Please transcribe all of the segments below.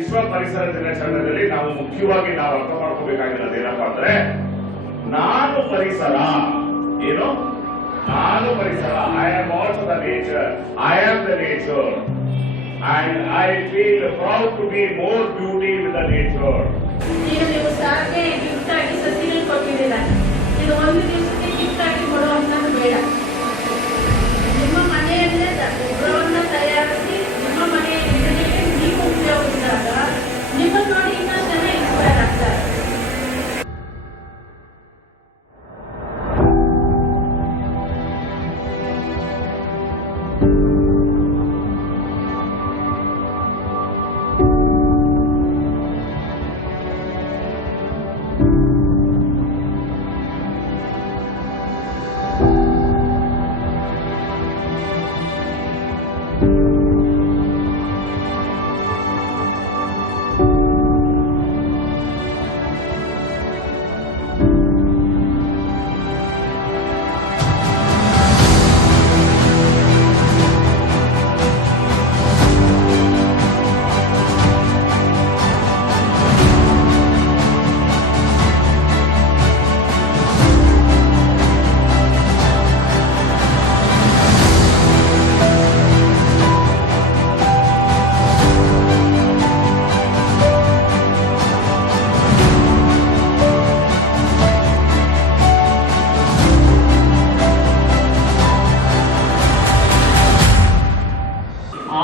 ವಿಶ್ವ ಪರಿಸರ ದಿನಾಚರಣೆಯಲ್ಲಿ ನಾವು ಮುಖ್ಯವಾಗಿ ಅರ್ಥ ಮಾಡ್ಕೋಬೇಕಾಗಿರೋದು ಏನಪ್ಪಾ ಅಂದ್ರೆ ನಾನು ಪರಿಸರ ಏನು ನಾನು ಪರಿಸರ I am also the nature I am the nature and I feel proud to be more beauty with the nature. ನೀವು ಸಾರಿಗೆ ಗಿಫ್ಟ್ ಆಗಿ ಸಸಿಗಳು ಕೊಟ್ಟಿದ್ದೀರ. ಇದು ಒಂದು ದಿವಸಕ್ಕೆ ಗಿಫ್ಟ್ ಆಗಿ ಕೊಡುವಂಥದ್ದು ಬೇಡ. ನಿಮ್ಮ ಮನೆಯಲ್ಲೇ ಗೊಬ್ಬರವನ್ನು ತಯಾರಿಸಿ ನಿಮ್ಮ ಮನೆಯ ಗಿಡಗಳಿಗೆ ನೀವು ಉಪಯೋಗಿಸಿದಾಗ ನಿಮ್ಮನ್ನು ನೋಡಿ ಇನ್ನಷ್ಟು ಜನ ಇನ್ಸ್ಪೈರ್ ಆಗ್ತಾರೆ.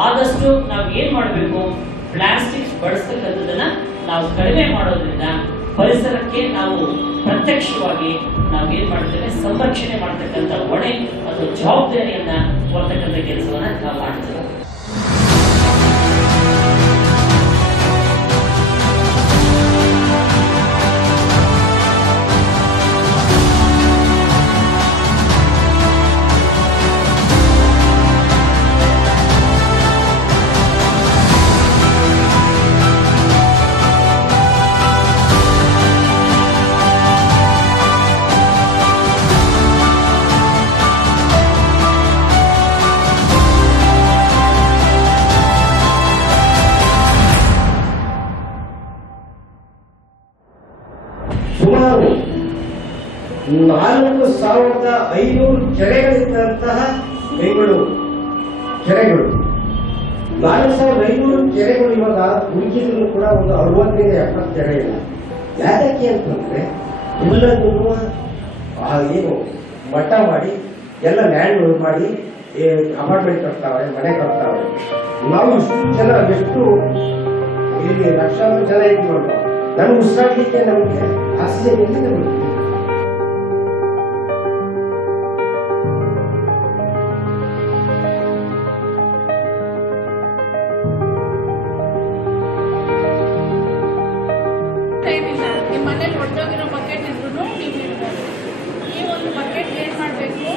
ಆದಷ್ಟು ನಾವು ಏನ್ ಮಾಡಬೇಕು, ಪ್ಲಾಸ್ಟಿಕ್ ಬಳಸ್ತಕ್ಕಂಥದನ್ನ ನಾವು ಕಡಿಮೆ ಮಾಡೋದ್ರಿಂದ ಪರಿಸರಕ್ಕೆ ನಾವು ಪ್ರತ್ಯಕ್ಷವಾಗಿ ನಾವು ಏನ್ ಮಾಡ್ತೇವೆ, ಸಂರಕ್ಷಣೆ ಮಾಡ್ತಕ್ಕಂಥ ಹೊಣೆ ಅಥವಾ ಜವಾಬ್ದಾರಿಯನ್ನ ಹೊರತಕ್ಕಂಥ ಕೆಲಸವನ್ನ ನಾವು ಮಾಡ್ತೇವೆ. ಸುಮಾರು 4,500 ಕೆರೆಗಳಿದ್ದಂತಹ ಬೆಂಗಳೂರು ಕೆರೆಗಳು 4,500 ಕೆರೆಗಳು ಇವಾಗ ಉಳಿಕಿದ್ರು ಕೂಡ ಒಂದು 60-70 ಕೆರೆ ಇಲ್ಲ. ಯಾಕೆ ಅಂತಂದ್ರೆ ಎಲ್ಲದನ್ನು ಏನು ಮಟ್ಟ ಮಾಡಿ ಎಲ್ಲ ಲ್ಯಾಂಡ್ ಮಾಡಿ ಅಪಾರ್ಟ್ಮೆಂಟ್ ಕಟ್ತಾವೆ, ಮನೆ ಕಟ್ತಾವೆ. ನಾವು ಇಷ್ಟು ಜನ ಎಷ್ಟು ಇಲ್ಲಿ ಲಕ್ಷಾಂತರ ಜನ ಇದ್ವಿ, ನಮ್ಗೆ ಉಸಿರಾಡಲಿಕ್ಕೆ ನಮಗೆ ಆಕ್ಸಿಜನ್ ಎಲ್ಲಿಂದ ಬರುತ್ತೆ? ನಿಮ್ಮ ಮನೇಲಿ ಒಟ್ಟೋಗಿರೋ ಬಕೆಟ್ ಇದ್ರು ನೀವು ಇರ್ಬೋದು. ಈ ಒಂದು ಬಕೆಟ್ ಏನು ಮಾಡಬೇಕು,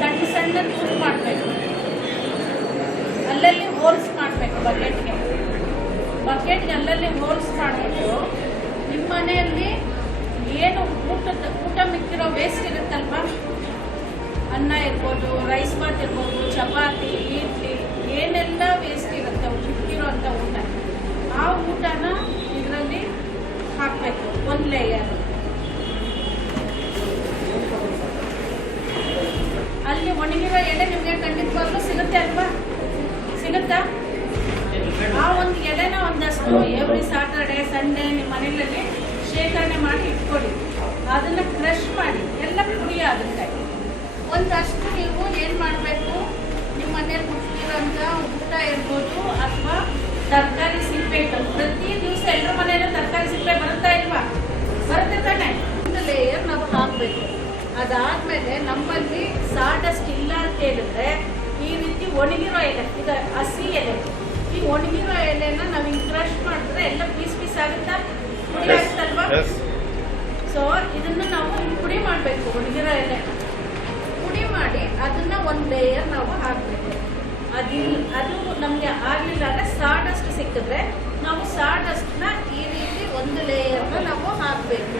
ಸಣ್ಣ ಸಣ್ಣ ತೂತು ಮಾಡಬೇಕು, ಅಲ್ಲಲ್ಲಿ ಹೋಲ್ಸ್ ಮಾಡಬೇಕು. ಬಕೆಟ್ಗೆ ಅಲ್ಲಲ್ಲಿ ಹೋಲ್ಸ್ ಮಾಡಬೇಕು. ನಿಮ್ಮ ಮನೆಯಲ್ಲಿ ಏನು ಊಟ ಮಿಕ್ಕಿರೋ ವೇಸ್ಟ್ ಇರುತ್ತಲ್ವಾ, ಅನ್ನ ಇರ್ಬೋದು, ರೈಸ್ ಬಾತ್ ಇರ್ಬೋದು, ಚಪಾತಿ, ಇಡ್ಲಿ, ಏನೆಲ್ಲ ವೇಸ್ಟ್ ಇರುತ್ತೆ ಮಿಕ್ಕಿರೋ ಅಂಥ ಊಟ, ಆ ಊಟನ ಇದರಲ್ಲಿ ಹಾಕಬೇಕು. ಒಂದು ಲೇಯರ್ ಅಲ್ಲಿ ಒಣಗಿರೋ ಎಲೆ ನಿಮಗೆ ಖಂಡಿತವಾಗ್ಲೂ ಸಿಗುತ್ತೆ ಅಲ್ವಾ? ಸಿಗುತ್ತಾ? ಆ ಒಂದು ಎಲೆನ ಒಂದಷ್ಟು ಎವ್ರಿ ಸ್ಯಾಟರ್ಡೆ ಸಂಡೇ ನಿಮ್ಮ ಮನೆಯಲ್ಲಿ ಶೇಖರಣೆ ಮಾಡಿ ಇಟ್ಕೊಳ್ಳಿ. ಅದನ್ನು ಕ್ರಷ್ ಮಾಡಿ ಎಲ್ಲ ಪುಡಿ ಆಗುತ್ತೆ. ಒಂದಷ್ಟು ನೀವು ಏನು ಮಾಡಬೇಕು, ನಿಮ್ಮ ಮನೇಲಿ ಮುಟ್ಟಿರೋಂಥ ಊಟ ಇರ್ಬೋದು ಅಥವಾ ತರಕಾರಿ ಸಿಪ್ಪೆ ಇಟ್ಟು ಪ್ರತಿ ದಿವಸ ಎಲ್ಲರ ಮನೆಯಲ್ಲೂ ತರಕಾರಿ ಸಿಪ್ಪೆ ಬರುತ್ತಾ ಇಲ್ವಾ? ಬರುತ್ತೆ ತಾನೆ? ಒಂದು ಲೇಯರ್ ನಾವು ಹಾಕಬೇಕು. ಅದಾದಮೇಲೆ ನಮ್ಮಲ್ಲಿ ಸಾಡಸ್ಟ್ ಇಲ್ಲ ಅಂತ ಹೇಳಿದ್ರೆ ಈ ರೀತಿ ಒಣಗಿರೋ ಎಲೆ, ಈಗ ಹಸಿ ಎಲೆ, ಈ ಒಣಗಿರೋ ಎಲೆನ ನಾವು ಹಿಂಗೆ ಕ್ರಷ್ ಮಾಡಿದ್ರೆ ಎಲ್ಲ ಪೀಸ್ ಆಗುತ್ತಾ, ಪುಡಿ ಆಗುತ್ತಲ್ವಾ? ಸೊ ಇದನ್ನು ನಾವು ಪುಡಿ ಮಾಡಬೇಕು. ಒಣಗಿರೋ ಎಲೆ ಪುಡಿ ಮಾಡಿ ಅದನ್ನ ಒಂದು ಲೇಯರ್ ನಾವು ಹಾಕಬೇಕು. ಅದು ನಮಗೆ ಆಗಲಿಲ್ಲ ಅಂದರೆ ಸಾಡಸ್ಟ್ ಸಿಕ್ಕಿದ್ರೆ ನಾವು ಸಾಡಸ್ಟ್ನ ಈ ರೀತಿ ಒಂದು ಲೇಯರ್ನ ನಾವು ಹಾಕಬೇಕು.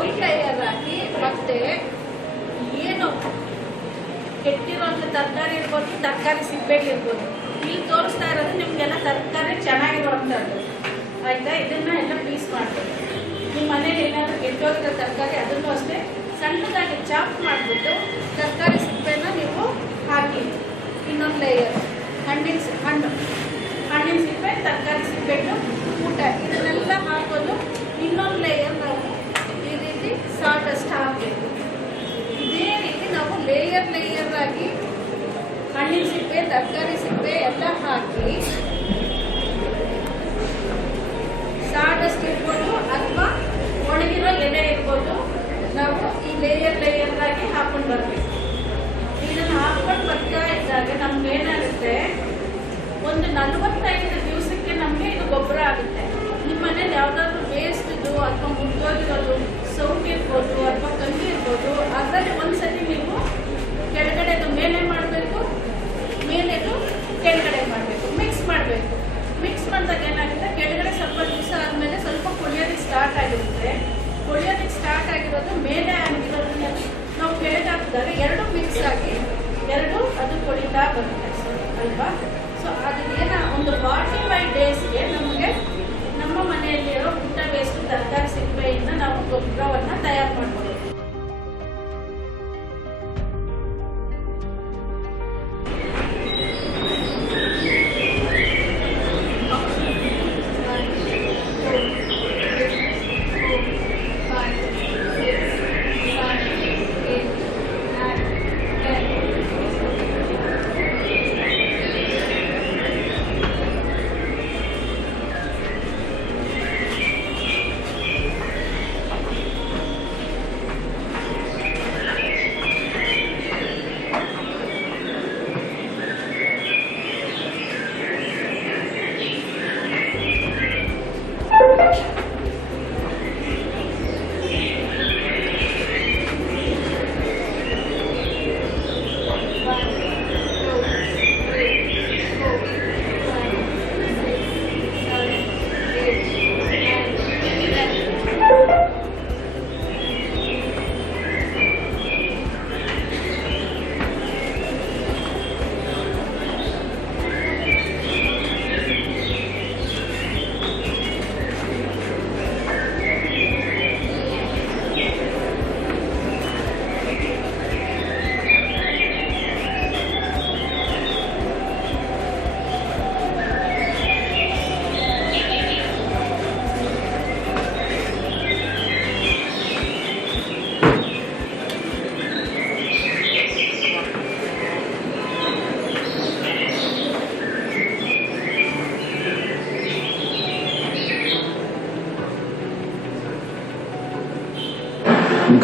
ಒಂದು ಲೇಯರ್ ಹಾಕಿ ಮತ್ತೆ ಏನು ಕೆಟ್ಟಿರುವಂಥ ತರಕಾರಿ ಇರ್ಬೋದು, ತರಕಾರಿ ಸಿಪ್ಪೆಗಳಿರ್ಬೋದು, ಇಲ್ಲಿ ತೋರಿಸ್ತಾ ಇರೋದು ನಿಮಗೆಲ್ಲ ತರಕಾರಿ ಚೆನ್ನಾಗಿರುವಂಥದ್ದು ಆಯಿತಾ. ಇದನ್ನು ಎಲ್ಲ ಪೀಸ್ ಮಾಡ್ಬೇಕು. ನಿಮ್ಮ ಮನೇಲಿ ಏನಾದರೂ ಕೆಟ್ಟೋಗಿರೋ ತರಕಾರಿ ಅದನ್ನು ಅಷ್ಟೇ ಸಣ್ಣದಾಗಿ ಚಾಪ್ ಮಾಡಿಬಿಟ್ಟು ತರಕಾರಿ ಸಿಪ್ಪೆನ ನೀವು ಹಾಕಿ ಇನ್ನೊಂದು ಲೇಯರ್ ಹಣ್ಣಿನ ಸಿಪ್ಪೆ ತರಕಾರಿ ಸಿಪ್ಪೆಟ್ಟು ಊಟ ಇದನ್ನೆಲ್ಲ ಹಾಕೋದು ಇನ್ನೊಂದು ಲೇಯರ್ ನಾವು ಈ ರೀತಿ ಸಾಲ್ಟಷ್ಟು ಹಾಕಬೇಕು. ಇದೇ ರೀತಿ ನಾವು ಲೇಯರ್ ಆಗಿ ಹಣ್ಣಿನ ಸಿಪ್ಪೆ ತರಕಾರಿ ಸಿಪ್ಪೆ ಎಲ್ಲ ಹಾಕಿ ಸಾಲ್ಟಷ್ಟು ಇರ್ಬೋದು ಅಥವಾ ಒಣಗಿರೋ ಎಲೆ ಇರ್ಬೋದು ನಾವು ಈ ಲೇಯರ್ ಆಗಿ ಹಾಕೊಂಡು ಬರಬೇಕು. ಇದನ್ನು ಹಾಕೊಂಡು ಬರ್ತಾ ಇದ್ದಾಗ ನಮ್ಗೆ ಏನಾಗುತ್ತೆ, ಒಂದು 45 ದಿವಸಕ್ಕೆ ನಮಗೆ ಇದು ಗೊಬ್ಬರ ಆಗುತ್ತೆ. ನಿಮ್ಮ ಮನೇಲಿ ಯಾವುದಾದ್ರೂ ವೇಸ್ಟ್ ಇದು ಅಥವಾ ಮುರಿದೋಗಿರೋದು ಸೌಟು ಇರ್ಬೋದು ಅಥವಾ ಕಂಗಿ ಇರ್ಬೋದು, ಅದರಲ್ಲಿ ಒಂದ್ಸತಿ ನೀವು ಕೆಳಗಡೆದು ಮೇಲೆ ಮಾಡಬೇಕು, ಮೇಲೆದು ಕೆಳಗಡೆ ಮಾಡಬೇಕು, ಮಿಕ್ಸ್ ಮಾಡಬೇಕು. ಮಿಕ್ಸ್ ಮಾಡಿದಾಗ ಏನಾಗುತ್ತೆ, ಕೆಳಗಡೆ ಸ್ವಲ್ಪ ದಿವಸ ಆದಮೇಲೆ ಸ್ವಲ್ಪ ಕೊಳಿಯೋದಕ್ಕೆ ಸ್ಟಾರ್ಟ್ ಆಗಿರುತ್ತೆ. ಕೊಳಿಯೋದಕ್ಕೆ ಸ್ಟಾರ್ಟ್ ಆಗಿರೋದು ಮೇಲೆ ಆಗಿರೋದನ್ನ ನಾವು ಕೆಳಗೆ ಹಾಕಿದಾಗ ಎರಡು ಮಿಕ್ಸ್ ಆಗಿ ಅದು ಕೊಳಿತಾ ಬರುತ್ತೆ ಅಲ್ವಾ. ಸೊ ಅದನ್ನೇನ ಒಂದು 45 ಡೇಸ್ಗೆ ನಮಗೆ ನಮ್ಮ ಮನೆಯಲ್ಲಿರೋ ಊಟ ವೇಸ್ಟ್ ತರಕಾರಿ ಸಿಪ್ಪೆಯಿಂದ ನಾವು ಗೊಬ್ಬರವನ್ನು ತಯಾರು ಮಾಡ್ಬೋದು.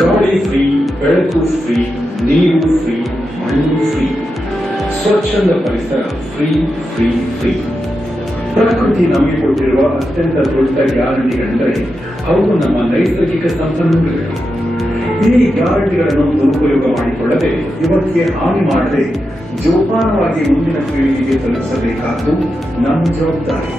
ಗಾಳಿ ಫ್ರೀ, ಬೆಳಕು ಫ್ರೀ, ನೀರು ಫ್ರೀ, ಮಣ್ಣು ಫ್ರೀ, ಸ್ವಚ್ಛಂದ ಪರಿಸರ ಫ್ರೀ ಫ್ರೀ ಫ್ರೀ. ಪ್ರಕೃತಿ ನಮಗೆ ಕೊಟ್ಟಿರುವ ಅತ್ಯಂತ ದೊಡ್ಡ ಗ್ಯಾರಂಟಿಗಳೆಂದರೆ ಅವು ನಮ್ಮ ನೈಸರ್ಗಿಕ ಸಂಪನ್ಮೂಲಗಳು. ಈ ಗ್ಯಾರಂಟಿಗಳನ್ನು ದುರುಪಯೋಗ ಮಾಡಿಕೊಳ್ಳದೆ ಇವತ್ತಿಗೆ ಹಾನಿ ಮಾಡದೆ ಜೋಪಾನವಾಗಿ ಮುಂದಿನ ಪೀಳಿಗೆಗೆ ತಲುಪಿಸಬೇಕಾದ್ದು ನಮ್ಮ ಜವಾಬ್ದಾರಿ.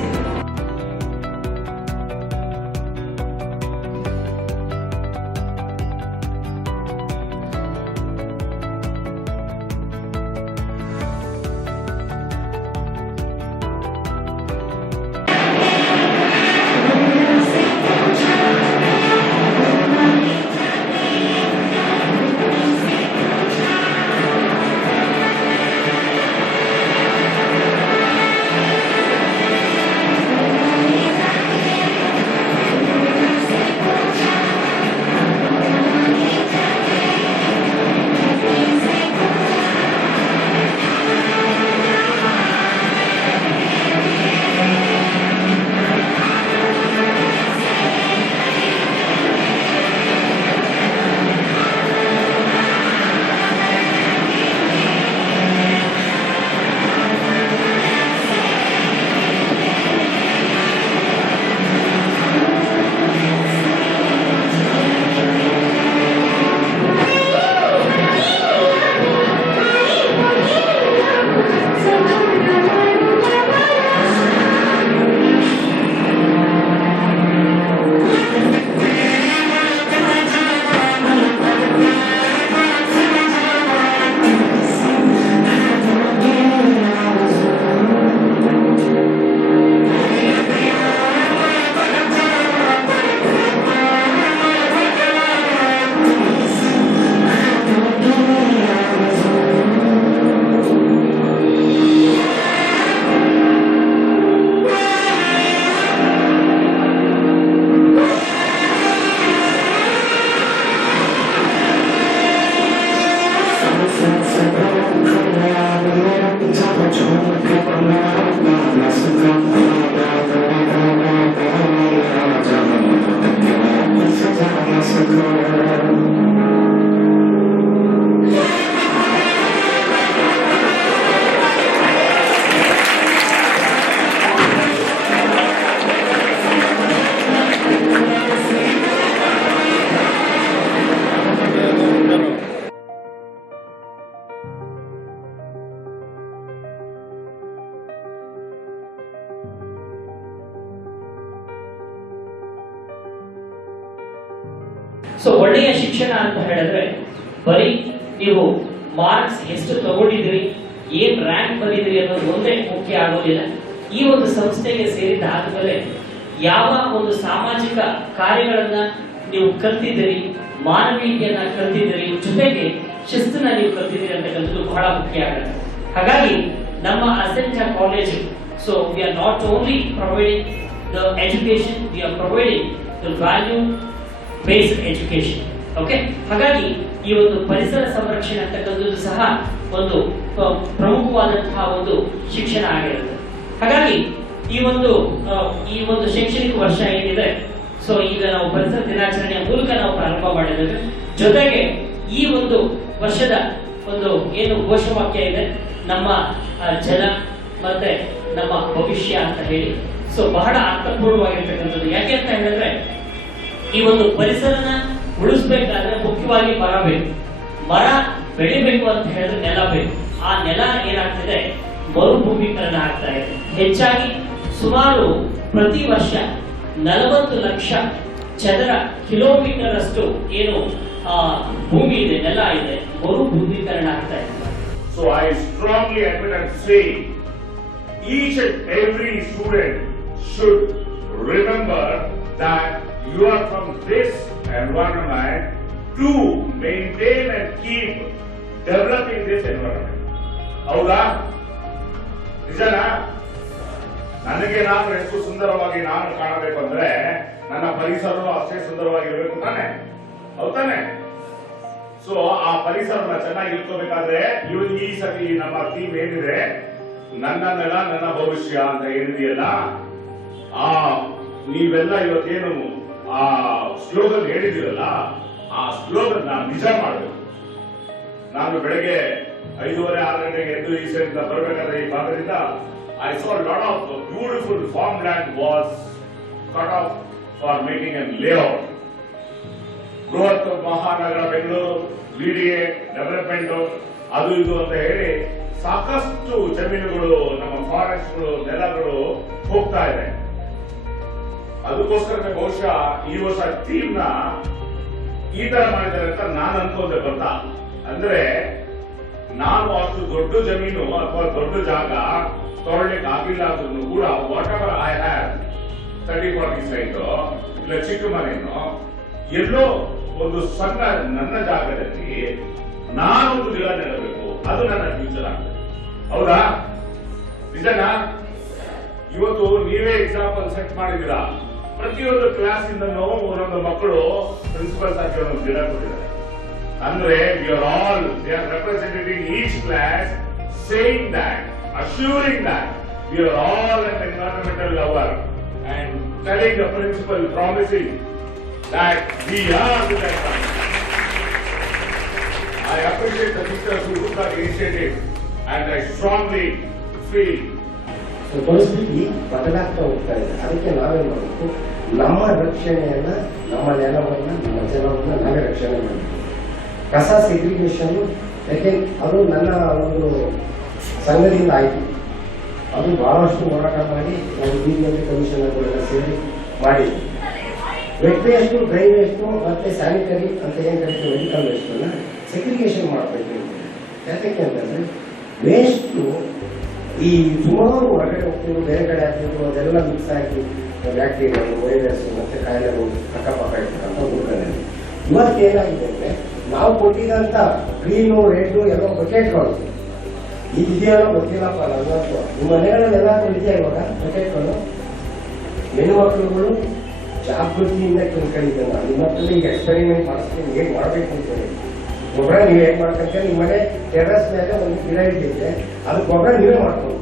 ಸೊ ಒಳ್ಳೆಯ ಶಿಕ್ಷಣ ಅಂತ ಹೇಳಿದ್ರೆ ಬರೀ ನೀವು ಮಾರ್ಕ್ಸ್ ಎಷ್ಟು ತಗೊಂಡಿದ್ರಿ, ಏನ್ ರ್ಯಾಂಕ್ ಬಂದಿದ್ರಿ ಅನ್ನೋದು ಒಂದೇ ಮುಖ್ಯ ಆಗೋದಿಲ್ಲ. ಈ ಒಂದು ಸಂಸ್ಥೆಗೆ ಸೇರಿದ ಆದ್ಮೇಲೆ ಯಾವ ಒಂದು ಸಾಮಾಜಿಕ ಕಾರ್ಯಗಳನ್ನ ನೀವು ಕಲ್ತಿದ್ದೀರಿ, ಮಾನವೀಯತೆಯನ್ನ ಕಲ್ತಿದ್ದೀರಿ, ಜೊತೆಗೆ ಶಿಸ್ತನ್ನ ನೀವು ಕಲ್ತಿದ್ದೀರಿ ಅಂತಕ್ಕಂಥದ್ದು ಬಹಳ ಮುಖ್ಯ ಆಗುತ್ತೆ. ಹಾಗಾಗಿ ನಮ್ಮ ಅಸೆಂಜಾ college, so we are not only providing the education, we are providing the value based education. Okay, ಹಾಗಾಗಿ ಈ ಒಂದು ಪರಿಸರ ಸಂರಕ್ಷಣೆ ಅಂತಕ್ಕಂಥದ್ದು ಸಹ ಒಂದು ಪ್ರಮುಖವಾದಂತಹ ಒಂದು ಶಿಕ್ಷಣ ಆಗಿರುತ್ತೆ. ಹಾಗಾಗಿ ಈ ಒಂದು ಶೈಕ್ಷಣಿಕ ವರ್ಷ ಏನಿದೆ, ಸೊ ಈಗ ನಾವು ಪರಿಸರ ದಿನಾಚರಣೆಯ ಮೂಲಕ ನಾವು ಪ್ರಾರಂಭ ಮಾಡಿದ್ದೇವೆ. ಜೊತೆಗೆ ಈ ಒಂದು ವರ್ಷದ ಒಂದು ಏನು ಘೋಷವಾಕ್ಯ ಇದೆ, ನಮ್ಮ ಜಲ ಮತ್ತೆ ನಮ್ಮ ಭವಿಷ್ಯ ಅಂತ ಹೇಳಿ, ಸೊ ಬಹಳ ಅರ್ಥಪೂರ್ಣವಾಗಿರ್ತಕ್ಕಂಥದ್ದು. ಯಾಕೆ ಅಂತ ಹೇಳಿದ್ರೆ ಈ ಒಂದು ಪರಿಸರನ ಉಳಿಸ್ಬೇಕಾದ್ರೆ ಮುಖ್ಯವಾಗಿ ಮರ ಬೇಕು. ಮರ ಬೆಳಿಬೇಕು ಅಂತ ಹೇಳಿದ್ರೆ ನೆಲ ಬೇಕು. ಆ ನೆಲ ಏನಾಗ್ತಿದೆ, ಮರುಭೂಮೀಕರಣ ಆಗ್ತಾ ಇದೆ. ಹೆಚ್ಚಾಗಿ ಸುಮಾರು ಪ್ರತಿ ವರ್ಷ 40 ಲಕ್ಷ ಚದರ ಕಿಲೋಮೀಟರ್ ಅಷ್ಟು ಏನು ಭೂಮಿ ಇದೆ, ನೆಲ ಇದೆ, ಮರುಭೂಮೀಕರಣ ಆಗ್ತಾ ಇದೆ. So I strongly admit and say each and every student should remember that you are from this environment to maintain and keep developing this environment. ಹೌದಾ? ನಿಜನಾ? ನನಗೆ ನಾನು ಎಷ್ಟು ಸುಂದರವಾಗಿ ನಾನು ಕಾಣಬೇಕು ಅಂದ್ರೆ ನನ್ನ ಪರಿಸರನು ಅಷ್ಟೇ ಸುಂದರವಾಗಿರ್ಬೇಕು ತಾನೆ? ಹೌದಾನೆ? ಸೊ ಆ ಪರಿಸರನ ಚೆನ್ನಾಗಿ ಇಟ್ಕೋಬೇಕಾದ್ರೆ ಈ ಸತಿ ನಮ್ಮ ಥೀಮ್ ಏನಿದೆ, ನನ್ನ ನೆಲ ನನ್ನ ಭವಿಷ್ಯ ಅಂತ ಏನಿದೆಯಲ್ಲ, ಆ ನೀವೆಲ್ಲ ಇವತ್ತೇನು ಆ ಸ್ಲೋಗನ್ ಹೇಳಿದಿರಲ್ಲ, ಆ ಸ್ಲೋಗನ್ ನಾನು ನಿಜ ಮಾಡಬೇಕು. ನಾನು ಬೆಳಗ್ಗೆ 5:30-6 ಗಂಟೆಗೆ ಎದ್ದು ಈ ಸೈಡ್ ಬರಬೇಕಾದ್ರೆ ಈ ಭಾಗದಿಂದ I saw a lot of beautiful farmland was cut off for making a layout. ಬೃಹತ್ ಮಹಾನಗರ ಬೆಂಗಳೂರು BDA ಡೆವಲಪ್ಮೆಂಟ್ ಅದು ಇದು ಅಂತ ಹೇಳಿ ಸಾಕಷ್ಟು ಜಮೀನುಗಳು, ನಮ್ಮ ಫಾರೆಸ್ಟ್ಗಳು, ನೆಲಗಳು ಹೋಗ್ತಾ ಇದೆ. ಅದಕ್ಕೋಸ್ಕರ ಬಹುಶಃ ಈ ವರ್ಷ ಥೀಮ್ ನ ಈ ತರ ಮಾಡಿದ್ದಾರೆ ಅಂತ ನಾನು ಅನ್ಕೊಂಡೆ. ಬರ್ತಾ ಅಂದ್ರೆ ನಾನು ಅಷ್ಟು ದೊಡ್ಡ ಜಮೀನು ಅಥವಾ ದೊಡ್ಡ ಜಾಗ ತಗೊಳ್ಳಿಕ್ಕೆ ಆಗಿಲ್ಲ ಅಂದ್ರೂ ಕೂಡ what ever I have 30-40 site ಇಲ್ಲ ಚಿಕ್ಕ ಮನೆಯನ್ನು ಎಲ್ಲೋ ಒಂದು ಸಣ್ಣ ನನ್ನ ಜಾಗದಲ್ಲಿ ನಾನೊಂದು ಗಿಡ ನೆಡಬೇಕು, ಅದು ನನ್ನ ಫ್ಯೂಚರ್ ಆಗ್ತದೆ. ಹೌದಾ? ನಿಜನಾ? ಇವತ್ತು ನೀವೇ ಎಕ್ಸಾಂಪಲ್ ಸೆಟ್ ಮಾಡಿದ್ದೀರಾ. ಪ್ರತಿಯೊಂದು ಕ್ಲಾಸ್ ಇಂದನೂ ಒಂದೊಂದು ಮಕ್ಕಳು ಪ್ರಿನ್ಸಿಪಲ್ಸ್ ಆಗಿ ಒಂದೊಂದು ಗಿಡ ಕೊಟ್ಟಿದ್ದಾರೆ. ಅಂದ್ರೆ we are all they are representing each class saying that, assuring that we are all an environmental lover and telling the principal, promising that we are the environment. I appreciate the teachers who took that initiative and I strongly feel ಪರಿಸ್ಥಿತಿ ಬದಲಾಗ್ತಾ ಹೋಗ್ತಾ ಇದೆ. ಅದಕ್ಕೆ ನಾವೇನ್ ಮಾಡಬೇಕು, ನಮ್ಮ ರಕ್ಷಣೆಯನ್ನ, ನಮ್ಮ ನೆಲವನ್ನ, ನಮ್ಮ ಜಲವನ್ನ ನಾವೇ ರಕ್ಷಣೆ ಮಾಡಬೇಕು. ಕಸ ಸೆಗ್ರಿಗೇಷನ್, ಯಾಕೆ ಅದು ನನ್ನ ಒಂದು ಸಂಘದಿಂದ ಆಯಿತು. ಅದು ಬಹಳಷ್ಟು ಹೋರಾಟ ಮಾಡಿ ನಾವು ಬೀದಿಯಲ್ಲಿ ಕಮಿಷನರ್ಗಳೆಲ್ಲ ಸೇರಿ ಮಾಡಿದ್ವಿ. ವೆಟ್ ವೇಸ್ಟು, ಡ್ರೈ ವೇಸ್ಟು ಮತ್ತೆ ಸ್ಯಾನಿಟರಿ ಅಂತ ಏನು ಕರೀತೀವಿ ಮೆಡಿಕಲ್ ವೇಸ್ಟನ್ನ ಸೆಗ್ರಿಗೇಷನ್ ಮಾಡಬೇಕು. ಯಾಕೆ ಅಂತಂದ್ರೆ ವೇಸ್ಟು ಈ ಸುಮಾರು ಹೊರಗಡೆ ಹೋಗ್ತೀವಿ, ಬೇರೆ ಕಡೆ ಹಾಕ್ಬೇಕು, ಅದೆಲ್ಲ ಮಿಕ್ಸ್ ಆಗಿ ಬ್ಯಾಕ್ಟೀರಿಯಾಗಳು, ವೈರಸ್ ಮತ್ತೆ ಕಾಯಿಲೆಗಳು ಅಕ್ಕಪಕ್ಕ ಇರ್ತಕ್ಕಂಥ ಊರಲ್ಲಿ ಇವತ್ತೇನಾಗಿದೆ ಅಂದ್ರೆ ನಾವು ಕೊಟ್ಟಿದಂತ ಗ್ರೀನು, ರೆಡ್ ಎಲ್ಲ ಬಕೆಟ್ಗಳು ಇದೆಯಲ್ಲ ಗೊತ್ತಿಲ್ಲಪ್ಪ ನನಗಂತೂ. ನಿಮ್ಮ ಮನೆಗಳಲ್ಲೆಲ್ಲ ಇದೆಯಾ ಇವಾಗ ಬಕೆಟ್ಗಳು? ಹೆಣ್ಣು ಮಕ್ಕಳುಗಳು ಜಾಗೃತಿಯಿಂದ ತಿಳ್ಕೊಂಡಿದ್ದೆ. ನಾನು ನಿಮ್ಮ ಹತ್ರ ಈಗ ಎಕ್ಸ್ಪೆರಿಮೆಂಟ್ ಮಾಡಿಸ್ತೀನಿ, ಹೇಗೆ ಮಾಡಬೇಕು ಅಂತೇಳಿ. ಗೊಬ್ಬರ ನೀವು ಹೇಗೆ ಮಾಡ್ಕೊಂತೀರಿ, ನಿಮ್ಮ ಮನೆ ಟೆರಸ್ ಮೇಲೆ ಒಂದು ಗಿಡ ಇದ್ದಿದೆ, ಅದು ಗೊಬ್ಬರ ನೀವೇ ಮಾಡ್ಕೊಂಡು